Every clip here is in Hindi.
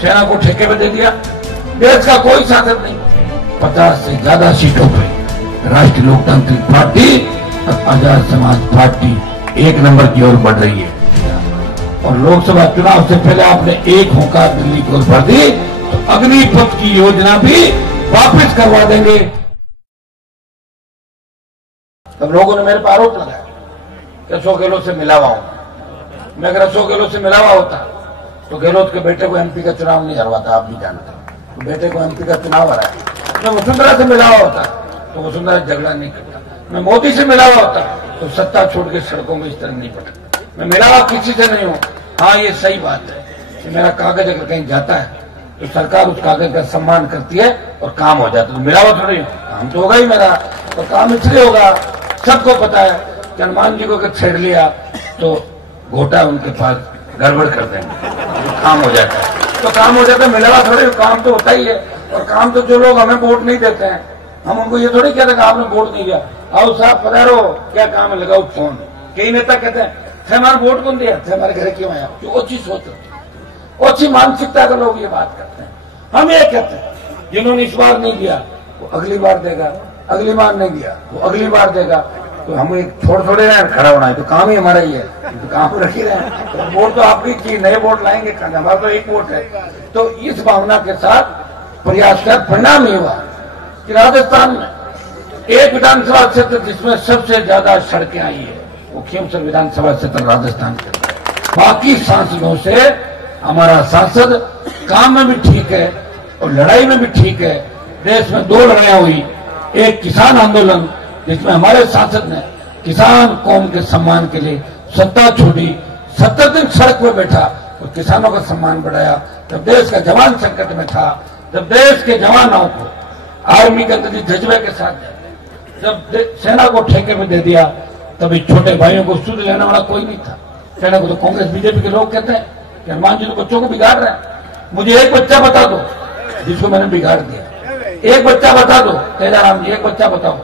सेना को ठेके पे दे दिया। देश का कोई सांसद नहीं। 50 से ज्यादा सीटों पे राष्ट्रीय लोकतांत्रिक पार्टी और आजाद समाज पार्टी 1 नंबर की ओर बढ़ रही है। और लोकसभा चुनाव से पहले आपने एक होकर दिल्ली की ओर बढ़ दी, तो अग्निपथ की योजना भी वापस करवा देंगे। तब लोगों ने मेरे पर आरोप लगाया कि अशोक गहलोत से मिला हुआ हूं। मैं अगर अशोक गहलोत से मिला हुआ होता तो गहलोत के बेटे को एमपी का चुनाव नहीं हरवाता, आप भी जानते हैं। तो बेटे को एमपी का चुनाव हराया। मैं वसुंधरा से मिला हुआ होता तो वसुंधरा झगड़ा नहीं करता। मैं मोदी से मिला हुआ होता तो सत्ता छोड़ के सड़कों में इस तरह नहीं पड़ता। मैं मिला हुआ किसी से नहीं हूं। हाँ, ये सही बात है कि मेरा कागज अगर कहीं जाता है तो सरकार उस कागज का सम्मान करती है और काम हो जाता है। तो मिला हुआ थोड़ी काम तो होगा ही मेरा, और काम इसलिए होगा, सबको पता है कि हनुमान जी को अगर छेड़ लिया तो घोटा उनके पास गड़बड़ कर देंगे, तो काम हो जाता है। तो काम हो जाता है, मिला हुआ थोड़ी, काम तो होता ही है। और काम तो जो लोग हमें वोट नहीं देते हैं, हम उनको ये थोड़ी कहते हैं आपने वोट नहीं दिया, आओ साहब पधारो, क्या काम है, लगाओ फोन। कई नेता कहते हैं हमारा वोट कौन दिया, हमारे घर क्यों आया, जो ओछी सोच, ओछी मानसिकता के लोग ये बात करते हैं। हम ये कहते हैं जिन्होंने इस बार नहीं दिया वो अगली बार देगा, अगली बार नहीं दिया वो अगली बार देगा। तो हम एक थोड़े रहे खड़ा होना है, तो काम ही हमारा ही है, तो काम रख ही रहे हैं। तो वोट तो आपकी चीज, नए वोट लाएंगे, हमारा तो एक वोट है। तो इस भावना के साथ प्रयास कर, परिणाम ये हुआ कि राजस्थान में एक विधानसभा क्षेत्र जिसमें सबसे ज्यादा सड़कें आई है वो खीमसर विधानसभा क्षेत्र राजस्थान के अंदर। बाकी सांसदों से हमारा सांसद काम में भी ठीक है और लड़ाई में भी ठीक है। देश में 2 लड़ाइयां हुई, एक किसान आंदोलन जिसमें हमारे सांसद ने किसान कौम के सम्मान के लिए सत्ता छोड़ी, 70 दिन सड़क पर बैठा और किसानों का सम्मान बढ़ाया। जब देश का जवान संकट में था, जब देश के जवानों को आर्मी के अंदर जज्बे के साथ जब सेना को ठेके में दे दिया, तभी छोटे भाइयों को सुध लेने वाला कोई नहीं था। सेना को तो कांग्रेस बीजेपी के लोग कहते हैं कि हनुमान जी तो बच्चों को बिगाड़ रहे हैं। मुझे एक बच्चा बता दो जिसको मैंने बिगाड़ दिया, एक बच्चा बता दो, तेजाराम जी एक बच्चा बताओ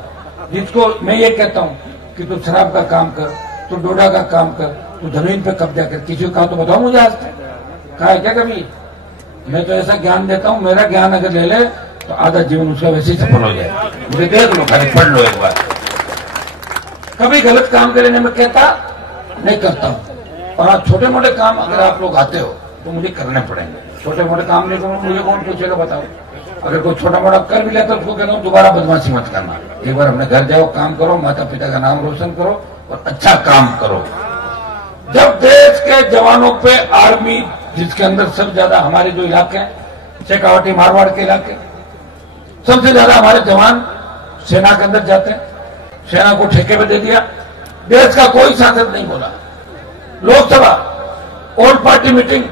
जिसको मैं ये कहता हूं कि तू शराब का काम कर, तू डोडा का काम कर, तू जमीन पे कब्जा कर, किसी को कहा तो बताओ मुझे आज तक कहा है क्या कभी? मैं तो ऐसा ज्ञान देता हूं, मेरा ज्ञान अगर ले ले तो आधा जीवन उसका वैसे ही सफल हो जाए। मुझे देख लो, खाली पढ़ लो एक बार। कभी गलत काम के लिए मैं कहता नहीं करता हूं। और आप छोटे मोटे काम अगर आप लोग आते हो तो मुझे करने पड़ेंगे। छोटे मोटे काम नहीं करूँ मुझे कौन पूछेगा बताओ। अगर कोई छोटा मोटा कर भी लेता तो उसको कहता हूँ दोबारा बदमाशी मत करना, एक बार अपने घर जाओ, काम करो, माता पिता का नाम रोशन करो और अच्छा काम करो। जब देश के जवानों पे आर्मी, जिसके अंदर सबसे ज्यादा हमारे जो इलाके हैं शेखावटी मारवाड़ के इलाके, सबसे ज्यादा हमारे जवान सेना के अंदर जाते हैं, सेना को ठेके पे दे दिया। देश का कोई सांसद नहीं बोला। लोकसभा ऑल पार्टी मीटिंग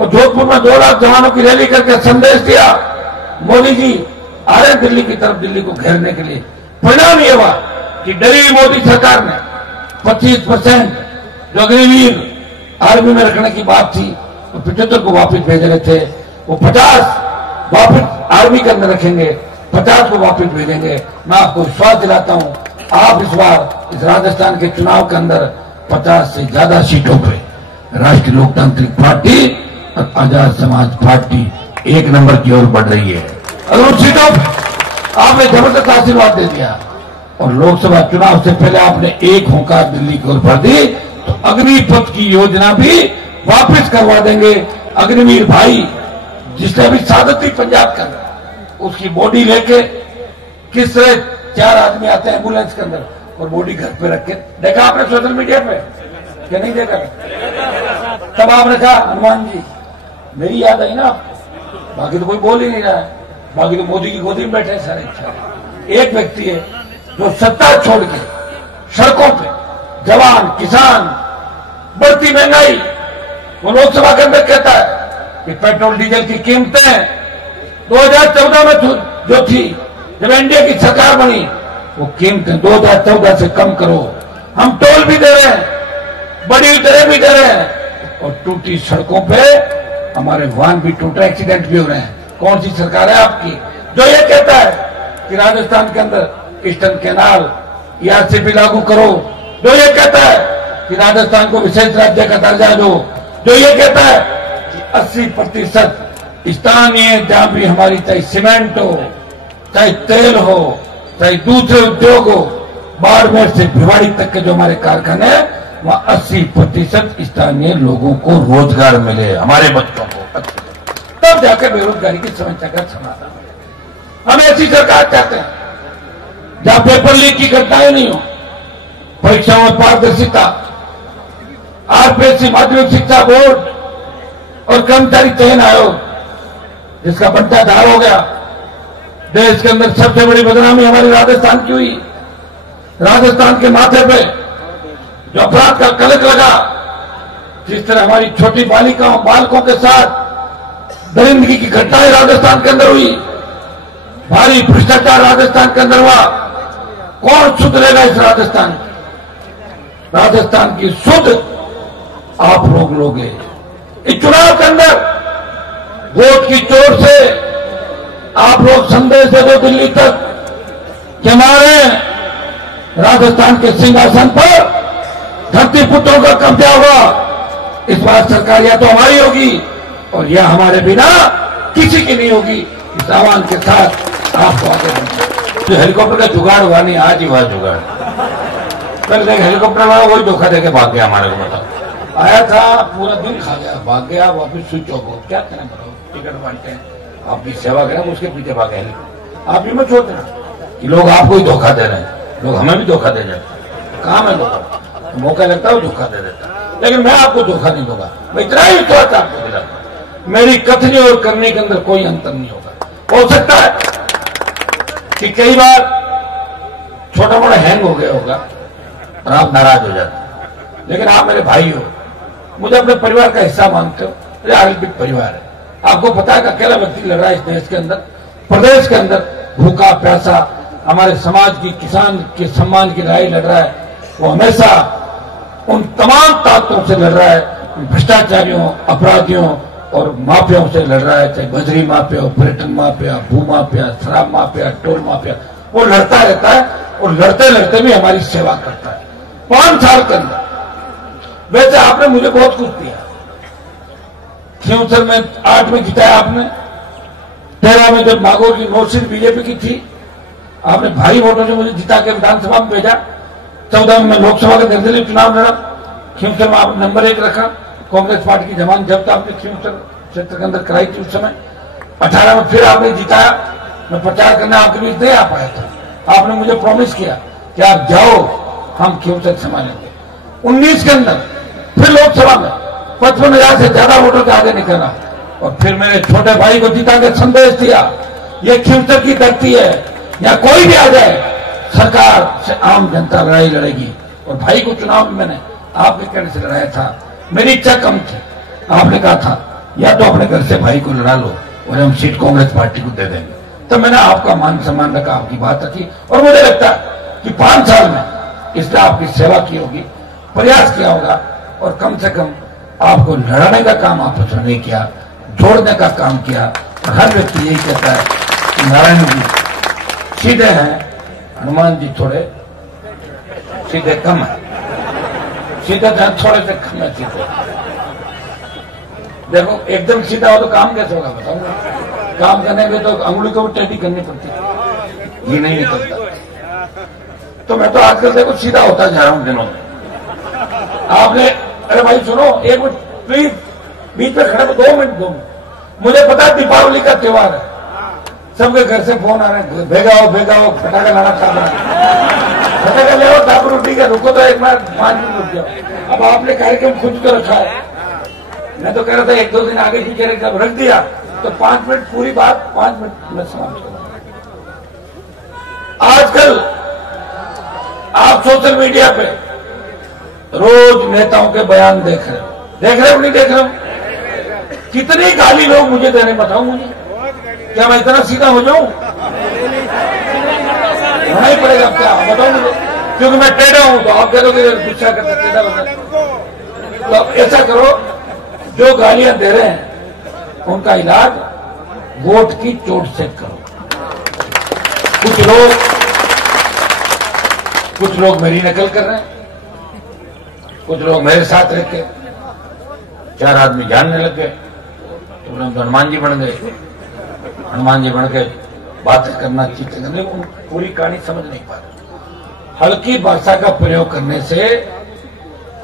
और जोधपुर में 2 लाख जवानों की रैली करके संदेश दिया मोदी जी आ रहे दिल्ली की तरफ, दिल्ली को घेरने के लिए। परिणाम ये हुआ कि डरी मोदी सरकार ने 25% जो अग्निवीर आर्मी में रखने की बात थी तो 75 को वापस भेज रहे थे, वो 50 वापस आर्मी के अंदर रखेंगे, 50 को वापस भेजेंगे। मैं आपको विश्वास दिलाता हूं आप इस बार इस राजस्थान के चुनाव के अंदर 50 से ज्यादा सीटों पे राष्ट्रीय लोकतांत्रिक पार्टी और आजाद समाज पार्टी 1 नंबर की ओर बढ़ रही है। अगर उन सीटों पर आपने जबरदस्त आशीर्वाद दे दिया और लोकसभा चुनाव से पहले आपने एक होकर दिल्ली की ओर बढ़ दी, तो अग्निपथ की योजना भी वापस करवा देंगे। अग्निवीर भाई जिसने अभी शहादत थी पंजाब के अंदर, उसकी बॉडी लेके किस तरह 4 आदमी आते हैं एम्बुलेंस के अंदर और बॉडी घर पे रख के, देखा आपने सोशल मीडिया पे क्या नहीं देखा? तब आपने कहा हनुमान जी, मेरी याद आई ना आपको, बाकी तो कोई बोल ही नहीं रहा है, बाकी तो मोदी की गोदी में बैठे सारे। एक व्यक्ति है जो सत्ता छोड़ के सड़कों पे जवान, किसान, बढ़ती महंगाई, वो लोकसभा के अंदर कहता है कि पेट्रोल डीजल की कीमतें 2014 में जो थी, जब एनडीए की सरकार बनी, वो कीमतें 2014 से कम करो। हम टोल भी दे रहे हैं, बड़ी दरें भी दे रहे हैं और टूटी सड़कों पे हमारे वाहन भी टूट रहे, एक्सीडेंट भी हो रहे हैं। कौन सी सरकार है आपकी जो ये कहता है कि राजस्थान के अंदर ईस्टर्न कैनाल ईआरसीपी लागू करो, जो ये कहता है कि राजस्थान को विशेष राज्य का दर्जा दो, जो ये कहता है कि 80% स्थानीय जहां भी हमारी चाहे सीमेंट हो, चाहे तेल हो, चाहे दूसरे उद्योग हो, बाड़मेर से भिवाड़ी तक के जो हमारे कारखाने हैं वहां 80% स्थानीय लोगों को रोजगार मिले, हमारे बच्चों को, तब जाकर बेरोजगारी की समस्या का समाधान है। हम ऐसी सरकार चाहते हैं जहां पेपर लीक की घटनाएं नहीं हो, परीक्षाओं में पारदर्शिता, आरपीएससी माध्यमिक शिक्षा बोर्ड और कर्मचारी चयन आयोग जिसका बंटाधार हो गया। देश के अंदर सबसे बड़ी बदनामी हमारे राजस्थान की हुई। राजस्थान के माथे पे जो अपराध का कलंक लगा, जिस तरह हमारी छोटी बालिकाओं बालकों के साथ दरिंदगी की घटनाएं राजस्थान के अंदर हुई, भारी भ्रष्टाचार राजस्थान के अंदर हुआ, कौन सुधरेगा इस राजस्थान? राजस्थान की सुध आप लोग लोगे। इस चुनाव के अंदर वोट की चोट से आप लोग संदेश दे दो दिल्ली तक कि हमारे राजस्थान के सिंहासन पर धरती पुत्रों का कब्जा होगा। इस बार सरकार या तो हमारी होगी और यह हमारे बिना किसी की नहीं होगी। इस आह्वान के साथ आपको आगे बढ़ना। जो हेलीकॉप्टर का जुगाड़ हुआ नहीं, आज ही हुआ जुगाड़। कल देख हेलीकॉप्टर वाला वही धोखा देके भाग गया हमारे को। बताओ, आया था पूरा दिन खा गया, भाग गया वापिस स्विच ऑफ हो। क्या करें बताओ, टिकट बांटते हैं, आपकी सेवा करें, उसके पीछे भागे हेलीकॉप्टर। आप भी मत सोचना कि लोग आपको ही धोखा दे रहे हैं, लोग हमें भी धोखा दे जाते। काम है धोखा, तो मौका लगता है वो धोखा दे देता, लेकिन मैं आपको धोखा नहीं दूंगा। मैं इतना ही विश्वास आपको दिलाता, मेरी कथनी और करने के अंदर कोई अंतर नहीं होगा। हो सकता है कि कई बार छोटा मोटा हैंग हो गया होगा और आप नाराज हो जाते, लेकिन आप मेरे भाई हो, मुझे अपने परिवार का हिस्सा मानते हो। मेरा आरएलपी परिवार है। आपको पता है कि अकेला व्यक्ति लड़ रहा है इस देश के अंदर, प्रदेश के अंदर, भूखा प्यासा हमारे समाज की, किसान के सम्मान की लड़ाई लड़ रहा है। वो हमेशा उन तमाम ताकतों से लड़ रहा है, भ्रष्टाचारियों, अपराधियों और माफियाओं से लड़ रहा है, चाहे बजरी माफिया हो, पर्यटन माफिया, भू माफिया, शराब माफिया, टोल माफिया। वो लड़ता रहता है और लड़ते लड़ते भी हमारी सेवा करता है। 5 साल के अंदर वैसे आपने मुझे बहुत कुछ दिया। खींवसर में 8 में जिताया आपने, 13 में जब नागौर की नोटशीट बीजेपी की थी, आपने भारी वोटों से मुझे जिता के विधानसभा में भेजा। 14 में लोकसभा का निर्दलीय चुनाव लड़ा, खींवसर में आपने नंबर 1 रखा। कांग्रेस पार्टी की जमानत जब्त आपने खींवसर क्षेत्र के अंदर कराई थी उस समय। 18 में फिर आपने जिताया, मैं प्रचार करने आपके बीच नहीं आ पाया था। आपने मुझे प्रॉमिस किया कि आप जाओ, हम खींवसर संभालेंगे। 19 के अंदर फिर लोकसभा में 55,000 से ज्यादा वोटों के आगे निकला और फिर मेरे छोटे भाई को जिता के संदेश दिया, ये खींवसर की धरती है, या कोई भी आ जाए सरकार से आम जनता लड़ाई लड़ेगी। और भाई को चुनाव में मैंने आपके कहने से लड़ाया था। मेरी इच्छा कम थी, आपने कहा था या तो अपने घर से भाई को लड़ा लो और हम सीट कांग्रेस पार्टी को दे देंगे। तो मैंने आपका मान सम्मान रखा, आपकी बात रखी और मुझे लगता है कि 5 साल में इसने आपकी सेवा की होगी, प्रयास किया होगा और कम से कम आपको लड़ाने का काम आपने नहीं किया, जोड़ने का काम किया। और हर व्यक्ति यही कहता है कि नारायण जी सीधे हैं, हनुमान जी थोड़े सीधे कम है, सीधे थोड़े से कम है सीधे। देखो एकदम सीधा हो तो काम कैसे होगा बताओ? काम करने में तो अंगुली को भी टेढ़ी करनी पड़ती है, ये नहीं निकलता। तो मैं तो आजकल देखो सीधा होता जा रहा हूं दिनों में। आपने अरे भाई सुनो, एक मिनट प्लीज, बीच में खड़े 2 मिनट। मुझे पता है दीपावली का त्योहार है, सबके घर से फोन आ रहे हैं, भेगा हो फटाखा लाना खाना, फटाखा ले आओ, टाप रोटी का, रुको तो एक बार 5 मिनट रुक जाओ। अब आपने कार्यक्रम खुद को रखा है, मैं तो कह रहा था 1-2 दिन आगे पीछे जब रख दिया तो 5 मिनट पूरी बात 5 मिनट में समाप्त कर। आजकल आप सोशल मीडिया पे रोज नेताओं के बयान देख रहे हो नहीं देख रहे हो? कितनी गाली लोग मुझे दे रहे, बताओ मुझे, क्या मैं इतना सीधा हो जाऊं? होना ही पड़ेगा क्या, बताओ मुझे, क्योंकि मैं टेढ़ा हूं। तो आप कह दो कि गुस्सा करते टेढ़ा बता, तो ऐसा करो, जो गालियां दे रहे हैं उनका इलाज वोट की चोट से करो। कुछ लोग मेरी नकल कर रहे हैं, कुछ लोग मेरे साथ रह के 4 आदमी जानने लग गए, तो बोले हम तो हनुमान जी बन गए। हनुमान जी बन के बातें करना, चीतें करने, पूरी कहानी समझ नहीं पा रहे। हल्की भाषा का प्रयोग करने से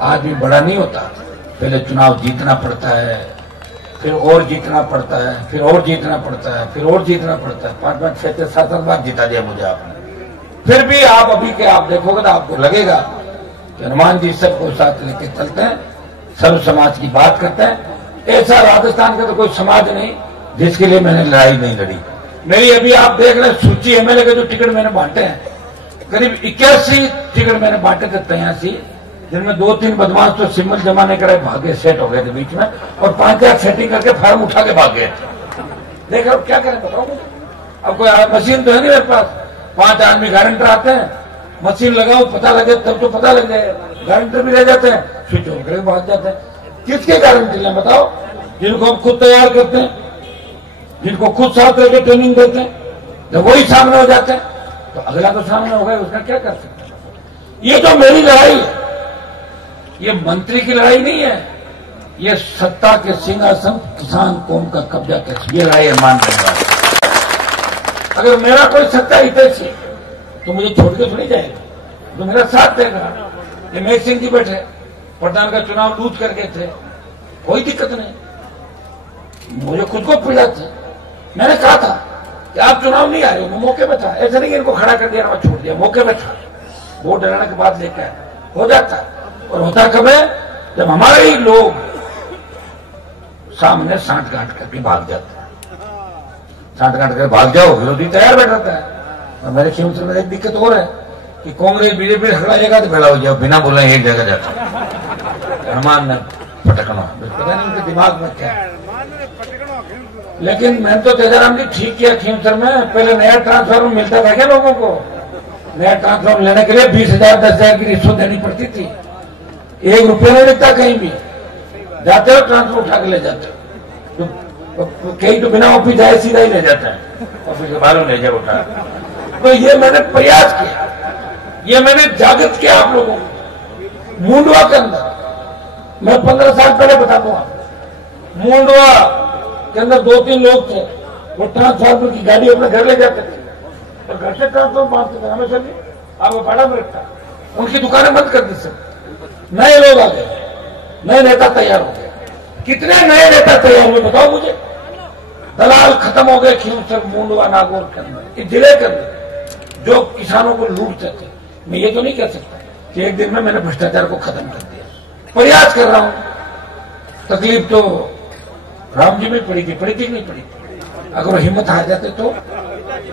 आदमी बड़ा नहीं होता। पहले चुनाव जीतना पड़ता है, फिर और जीतना पड़ता है, फिर और जीतना पड़ता है, फिर और जीतना पड़ता है। 5-5, 6-6, 7-7 बार जीता दिया मुझे आपने। फिर भी आप अभी के आप देखोगे तो आपको लगेगा कि हनुमान जी सबको साथ लेके चलते हैं, सर्व समाज की बात करते हैं। ऐसा राजस्थान का तो कोई समाज नहीं जिसके लिए मैंने लड़ाई नहीं लड़ी। मेरी अभी आप देख रहे सूची एमएलए के जो टिकट मैंने बांटे हैं, करीब 81 टिकट मैंने बांटे थे 83, जिनमें 2-3 बदमाश तो सिम्बल जमा नहीं कराए भागे सेट हो गए थे बीच में, और 5-4 सेटिंग करके फार्म उठा के भाग गए थे। देख अब क्या करें बताओ मुझे। अब कोई मशीन तो है नहीं मेरे पास, 5 आदमी गारंटर आते हैं, मशीन लगाओ पता लगे तब तो पता लग जाए। गारंटर भी रह जाते हैं, स्विच ऑन करके भाग जाते हैं। किसके गारंटी लें बताओ? जिनको हम खुद तैयार करते हैं, जिनको खुद साथ लेके ट्रेनिंग देते हैं, जब वही सामने हो जाते हैं तो अगला तो सामने हो गया, उसका क्या कर सकते हैं? ये जो मेरी लड़ाई है, ये मंत्री की लड़ाई नहीं है, ये सत्ता के सिंहासन किसान कौम का कब्जा कैसे, ये लड़ाई है मान रहे हैं। अगर मेरा कोई सत्ता हितैषी तो मुझे छोड़ के थोड़ी जाएगा, तो मेरा साथ देगा। ये मेघ सिंह जी बैठे, प्रधान का चुनाव लूट करके थे, कोई दिक्कत नहीं, मुझे खुद को पीड़ा थी। मैंने कहा था कि आप चुनाव नहीं आ रहे हो, मैं मौके पे था। ऐसा नहीं कि इनको खड़ा कर दिया और छोड़ दिया, मौके पे था। वोट डलाने के बाद लेकर हो जाता है। और होता कब है? जब हमारे ही लोग सामने सांठ गांठ करके भाग जाते हैं। सांठ गांठ करके भाग जाओ, विरोधी तैयार बैठाता है। और मेरे ख्याल से एक दिक्कत और है कि कांग्रेस बीजेपी खड़ाएगा तो खड़ा हो जाओ, बिना बोले एक जगह जाता। हनुमान ने पटकना, पता नहीं उनके दिमाग में क्या है। लेकिन मैंने तो तेजाराम जी ठीक किया खींवसर में। पहले नया ट्रांसफार्मर मिलता था क्या लोगों को? नया ट्रांसफार्मर लेने के लिए 20,000 10,000 की रिश्वत देनी पड़ती थी। 1 रुपया नहीं लगता कहीं भी। जाते हो ट्रांसफर उठा के ले जाते हो, तो कहीं तो बिना ऑफिस जाए सीधा ही ले जाता है, ऑफिस के बाहरों ले जाए उठा। तो ये मैंने प्रयास किया, ये मैंने जागृत किया आप लोगों को। मुंडवा के अंदर मैं 15 साल पहले बता दूंगा, मुंडवा के अंदर 2-3 लोग थे, वो ट्रांसफार्मर की गाड़ी अपने घर ले जाते थे और घर से ट्रांसफार्मर बांधते थे। हमेशा नहीं, आप भाड़ा में रखता, उनकी दुकानें बंद कर दी सब। नए लोग आ गए, नए नेता तैयार हो गए। कितने नए नेता तैयार हुए बताओ मुझे? दलाल खत्म हो गए खींवसर, मुंडवा, नागौर के अंदर, इस जिले के अंदर जो किसानों को लूटते थे। मैं ये तो नहीं कह सकता कि एक दिन में मैंने भ्रष्टाचार को खत्म कर दिया। प्रयास कर रहा हूं। तकलीफ तो राम जी में पड़ी थी कि नहीं पड़ी थी? अगर वो हिम्मत हार जाते तो।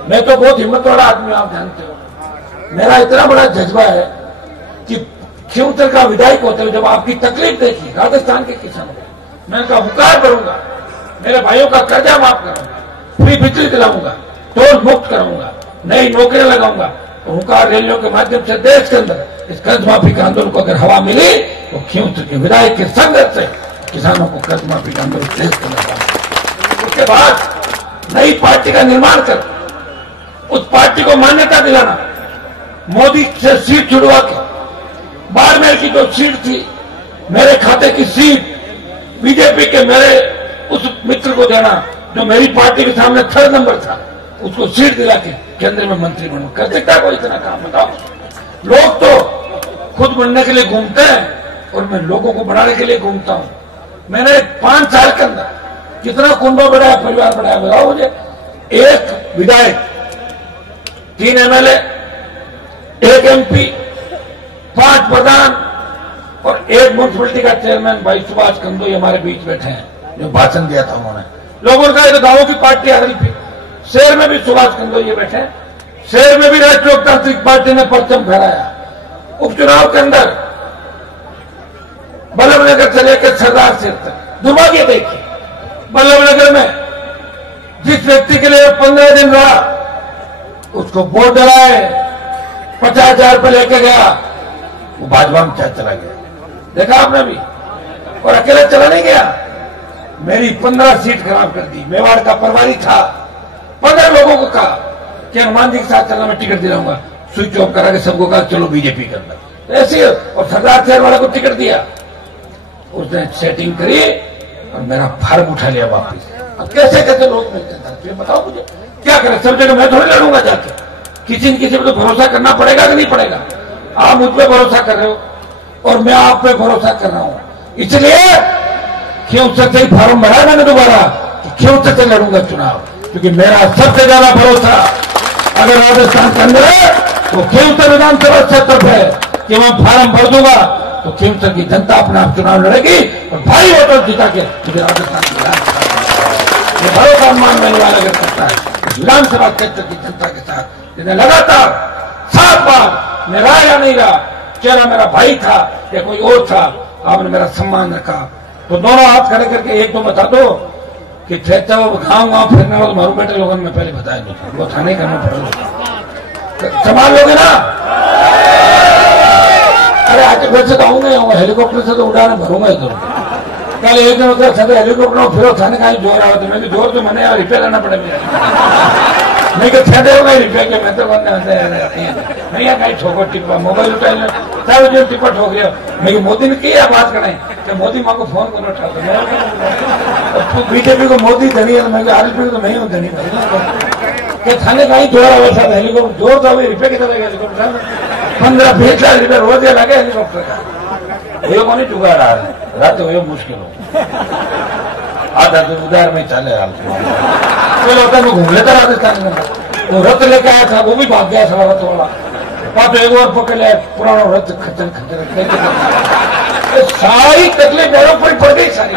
मैं तो बहुत हिम्मत वाला आदमी, आप जानते हो। मेरा इतना बड़ा जज्बा है कि खींवसर का विधायक होते हुए जब आपकी तकलीफ देखी राजस्थान के किसानों को, मैं उनका हुकार करूंगा, मेरे भाइयों का कर्जा माफ करूंगा, फ्री बिजली दिलाऊंगा, टोल मुक्त कराऊंगा, नई नौकरियां लगाऊंगा। हुकार रैलियों के माध्यम से देश के अंदर इस कर्ज माफी का आंदोलन को अगर हवा मिली तो खींवसर के विधायक के संघर्ष से किसानों को कर्ज माफी का आंदोलन देश को लगा। उसके बाद नई पार्टी का निर्माण कर, उस पार्टी को मान्यता दिलाना, मोदी से सीट छुड़वा के बाड़मेर की जो सीट थी, मेरे खाते की सीट बीजेपी के मेरे उस मित्र को देना जो मेरी पार्टी के सामने 3rd नंबर था, उसको सीट दिला के केंद्र में मंत्री बनूं। कर सकता है कोई इतना काम? बताओ। लोग तो खुद बनने के लिए घूमते हैं और मैं लोगों को बढ़ाने के लिए घूमता हूं। मैंने 5 साल के अंदर कितना कुंबा बढ़ाया, परिवार बढ़ाया बताओ मुझे। 1 विधायक, 3 एमएलए, 1 एमपी, 5 प्रधान और 1 म्युनिसिपलिटी का चेयरमैन भाई सुभाष कंदोई हमारे बीच बैठे हैं, जो भाषण दिया था उन्होंने। लोगों का तो गांवों की पार्टी आ रही थी। शहर में भी सुभाष कंदोई बैठे, शहर में भी राष्ट्रीय लोकतांत्रिक पार्टी ने परचम फहराया। उपचुनाव के अंदर बल्लभनगर से लेकर सरदार सिर तक दुर्भाग्य देखिए, बल्लभनगर में जिस व्यक्ति के लिए 15 दिन रहा उसको वोट डलाए, 50,000 रुपये लेके गया, वो भाजपा में चला गया। देखा आपने भी? और अकेले चला नहीं गया, मेरी 15 सीट खराब कर दी। मेवाड़ का प्रभारी था, 15 लोगों को कहा कि हनुमान जी के साथ चलना, मैं टिकट दिलाऊंगा। स्विच ऑफ करा के सबको कहा चलो बीजेपी के अंदर, ऐसे। और सरदार शहर वाला को टिकट दिया, उसने सेटिंग करी और मेरा फार्म उठा लिया वापिस। अब कैसे कैसे लोग मिलते हैं, तो बताओ मुझे क्या करें। सब जगह मैं थोड़ी लड़ूंगा जाके, किसी न किसी पे तो भरोसा करना पड़ेगा कि नहीं पड़ेगा। आप मुझ पर भरोसा कर रहे हो और मैं आप पे भरोसा कर रहा हूं, इसलिए क्यों से फॉर्म भरा मैंने दोबारा कि क्यों से लड़ूंगा चुनाव, क्योंकि मेरा सबसे ज्यादा भरोसा अगर राजस्थान के अंदर है तो खींवसर विधानसभा क्षेत्र है कि मैं फार्म भर दूंगा तो खींवसर की जनता अपना चुनाव लड़ेगी और भारी वोटों जिता के मुझे राजस्थान की विधानसभा ये भरोसा मान लेने वाला अगर करता है विधानसभा क्षेत्र की जनता के साथ जिन्हें लगातार 7 बार मैं रहा या नहीं रहा, चेहरा मेरा भाई था या कोई और था, आपने मेरा सम्मान रखा। तो दोनों हाथ खड़े करके एक तो बता दो कि गाँव फिरने वाले मारू बेटे लोगों ने पहले बताया दो, वो थाने करना पड़ेगा, संभाल लोगे ना। अरे आज वैसे तो आऊंगा, हेलीकॉप्टर से तो उड़ाने भरूंगा इधर। कल एक दिन होता है हेलीकॉप्टर में फिर थाने का जोर आया, तो मैं जोर तो मैंने रिपेयर करना पड़े मेरा नहीं तो छेड़े होगा रिपेयर के मैं तो नहीं कहीं ठोको टिप्पा मोबाइल उठाई चाहे जो टिप्पा ठोक गया। मैं मोदी ने किया बात करें कि मोदी माँ को फोन करो उठा बीजेपी को मोदी धनी है, मैं आरएलपी को तो नहीं हूँ धनी भाई थाने का ही जोर वैसा हेलीकॉप्टर जोर था रिपेयर कितना लगे हेलीकॉप्टर 15-20 लाख रुपये रोज लगे हेलीकॉप्टर का। ये कौन जुगाड़ रहा है रात हो मुश्किल हो आधा तो उधार में चले चलो होता मैं घूम लेता राजस्थान में, वो रथ लेके आया था वो भी भाग गया सारा रथ वाला, तो एक बार पकड़ लिया पुराना रथ खच्चर खच्चर सारी तकलीफ मेरे ऊपर पड़ गई सारी।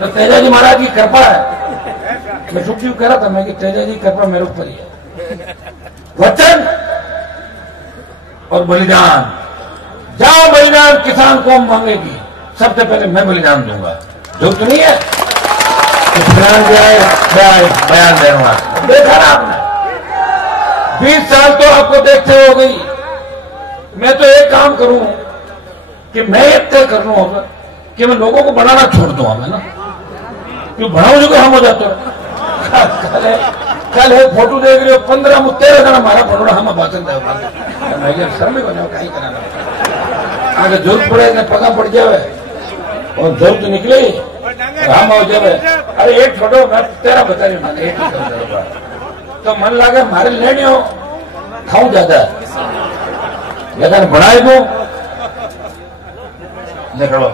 तो तेजा जी महाराज की कृपा है, मैं सुखी कह रहा था मैं कि तेजा जी कृपा मेरे ऊपर ही है। वचन और बलिदान, जाओ बलिदान किसान कौम मांगेगी, सबसे पहले मैं बलिदान दूंगा, झूठ नहीं है। बयान देना देखा ना आपने, 20 साल तो आपको देखते हो गई। मैं तो एक काम करूं कि मैं एक तय कर लूं अब कि मैं लोगों को बनाना छोड़ दूं, हमें ना क्यों बढ़ाऊ जो हम हो जाते कल है फोटो देख रहे हो 15-13 जना हमारा फोटो हम भाषण दे शर्म ही बने कहीं कराना आगे जरूरत पड़े पगा पड़ जाए और जरूरत निकले हम हो जाए। अरे एक छोड़ो मैं तेरा बता रही मैंने एक तो मन लगा मारे लेने हो खाऊं ज्यादा लेकिन बढ़ाए दो देखो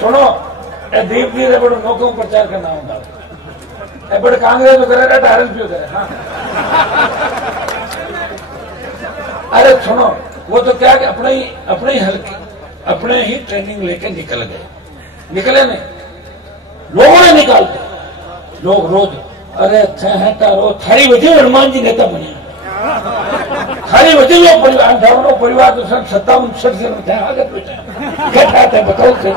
सुनो दीप जी बड़ो नौकरों प्रचार करना होगा बड़े कांग्रेस तो करे डायरेक्ट भी करे। हाँ अरे सुनो वो तो क्या कि अपने ही हल्के अपने ही ट्रेनिंग लेके निकल गए, निकले नहीं लोगों ने निकाल दिया। लोग रोज अरे रोज थारी वजह हनुमान जी नेता बने, थारी वजह जो परिवार परिवार तो 57-60 बताओ थे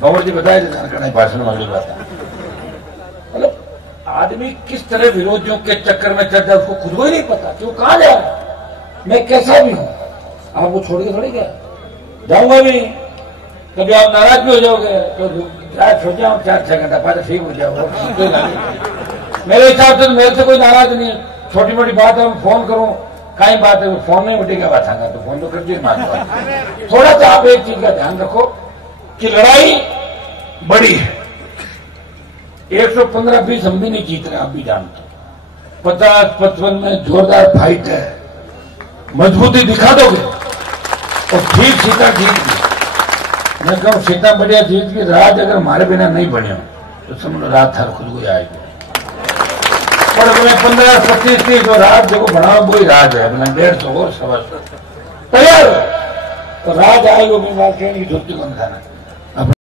भंवर जी बताए भाषण वाली बात है। मतलब आदमी किस तरह विरोधियों के चक्कर में चल जाए उसको खुद को ही नहीं पता कि वो कहां जा रहा है। मैं कैसा भी हूं आपको छोड़ के थोड़ी गया जाऊंगा भी, कभी आप नाराज भी हो जाओगे तो छोड़ जाओ 4-6 घंटा बाद ठीक हो जाओ। मेरे हिसाब से मेरे से कोई नाराज नहीं है, छोटी मोटी बात है फोन करूं कहीं बात है फोन नहीं उठेगा बात आगा तो फोन तो कर दिए मार। थोड़ा सा आप एक चीज का ध्यान रखो कि लड़ाई बड़ी है, 115-20 हम भी नहीं जीत रहे, आप भी जानते हो 50-55 में जोरदार फाइट है, मजबूती दिखा दोगे और ठीक सीता जीत गई। मैं कहूं सीता बढ़िया जीत गई, राज अगर हमारे बिना नहीं बने तो समझ लो रात हर खुद को आएगी। और मैं 15-25-30 जो राज देखो बना वही राज है, अपना 150 और 125 तैयार तो राज आएगा। मैं बात कहने की धुप्ती को खाना